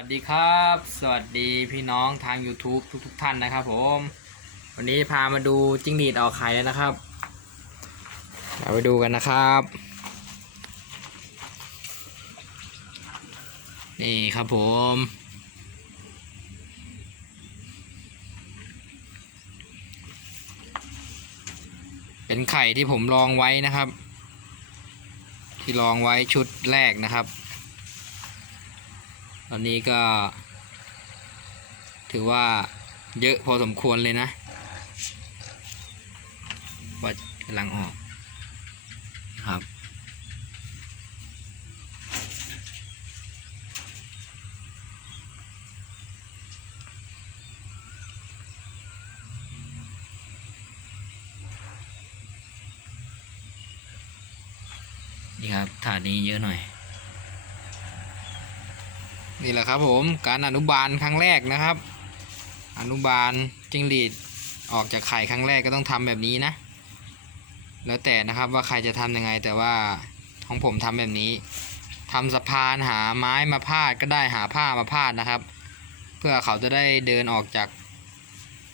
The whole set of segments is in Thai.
วัสดีครับ สวัสดีพี่น้องทาง YouTube ทุกๆทท่านนะครับผม วันนี้พามาดูจิ้งหรีดออกไข่แล้วนะครับเราไปดูกันนะครับ นี่ครับผม เป็นไข่ที่ผมลองไว้นะครับ ที่ลองไว้ชุดแรกนะครับ ตอนนี้ก็ ถือว่าเยอะพอสมควรเลยนะว่ากำลังออกครับนี่ครับถาดนี้เยอะหน่อย นี่แหละครับผมการอนุบาลครั้งแรกนะครับ อนุบาลจิงหรีดออกจากไข่ครั้งแรกก็ต้องทำแบบนี้นะ แล้วแต่นะครับว่าใครจะทำยังไงแต่ว่าของผมทำแบบนี้ทำสะพานหาไม้มาพาดก็ได้หาผ้ามาพาดนะครับ เพื่อเขาจะได้เดินออกจาก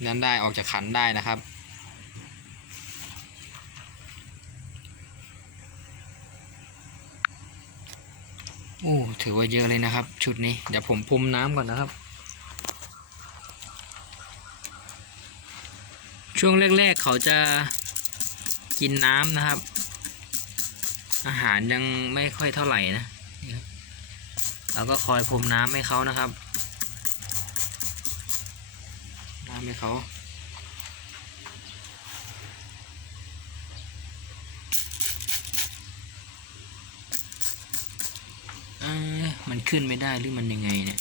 นั้นได้ออกจากขันได้นะครับ โอ้ถือว่าเยอะเลยนะครับ ชุดนี้เดี๋ยวผมพรมน้ำก่อนนะครับ ช่วงแรกๆเขาจะกินน้ำนะครับ อาหารยังไม่ค่อยเท่าไหร่นะเราก็คอยพรมน้ำให้เขานะครับ น้ำให้เขา เอ้ย มันขึ้นไม่ได้หรือมันยังไงเนี่ย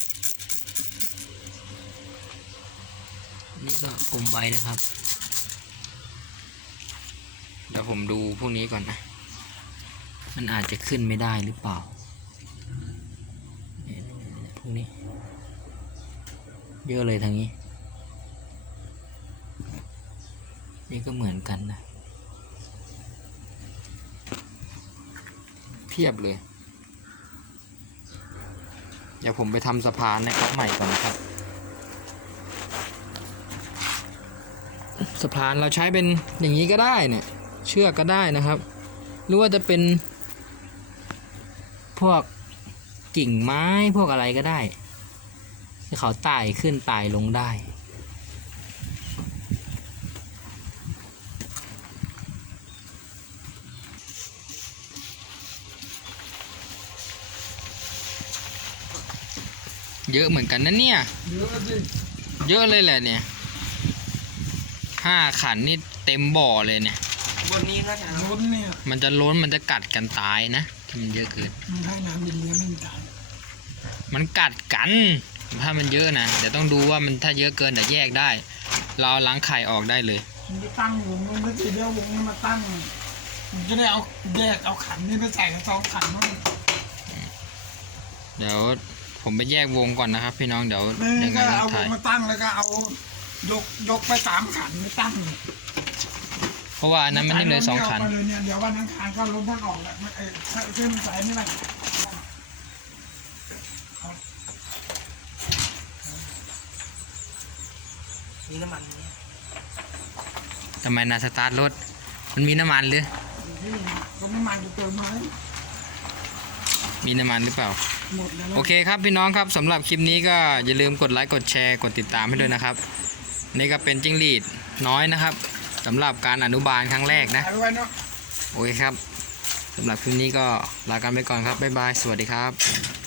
นี่ก็อมไว้นะครับ เดี๋ยวผมดูพวกนี้ก่อนนะ มันอาจจะขึ้นไม่ได้หรือเปล่า พวกนี้ เยอะเลยทางนี้ นี่ก็เหมือนกันนะ เพียบเลย เดี๋ยวผมไปทำสะพานให้เขาใหม่ก่อนนะครับ สะพานเราใช้เป็นอย่างนี้ก็ได้เนี่ย เชือกก็ได้นะครับ หรือว่าจะเป็น พวกกิ่งไม้พวกอะไรก็ได้ที่เขาไต่ขึ้นไต่ลงได้ เยอะเหมือนกันนะเนี่ยเยอะดิเยอะเลยแหละเนี่ยห้าขันนี่เต็มบ่อเลยเนี่ย บนนี้ก็จะล้นเนี่ยมันจะล้นมันจะกัดกันตายนะถ้ามันเยอะเกิน มันให้น้ำเย็นเลี้ยงไม่ตาย มันกัดกัน ถ้ามันเยอะนะเดี๋ยวต้องดูว่ามันถ้าเยอะเกินเดี๋ยวแยกได้ เราล้างไข่ออกได้เลยมันจะตั้งวงมันไม่ทีเดียววงนี้มาตั้งมันจะได้เอาแยกเอาขันนี่ไปใส่กับสองขันมั่งเดี๋ยว ผมไปแยกวงก่อนนะครับ พี่น้องเดี๋ยวนี่ยังไงก็เราเอาวถ่างยมาตั้งแล้วก็เอายกยกไปสามขันไปตั้งเพราะว่าอันนั้นมันยังเหลือสองขันไปเลยเนี่ยเดี๋ยววันอังคารก็ล้นทั้งออกแหละไม่เอ้ยขึ้นใส่ไม่ได้มีน้ำมันเนี่ยทำไมนาสตาร์ทรถ มันมีน้ำมันหรือนี่ก็ไม่มันจะเติมไหม มีน้ำมันหรือเปล่า หมดแล้วนะโอเคครับพี่น้องครับสำหรับคลิปนี้ก็อย่าลืมกดไลค์กดแชร์กดติดตามให้ด้วยนะครับ นี่ก็เป็นจิ้งหรีดน้อยนะครับสำหรับการอนุบาลครั้งแรกนะขายไว้เนาะ โอเคครับสำหรับคลิปนี้ก็ลากันไปก่อนครับ บ๊ายบาย สวัสดีครับ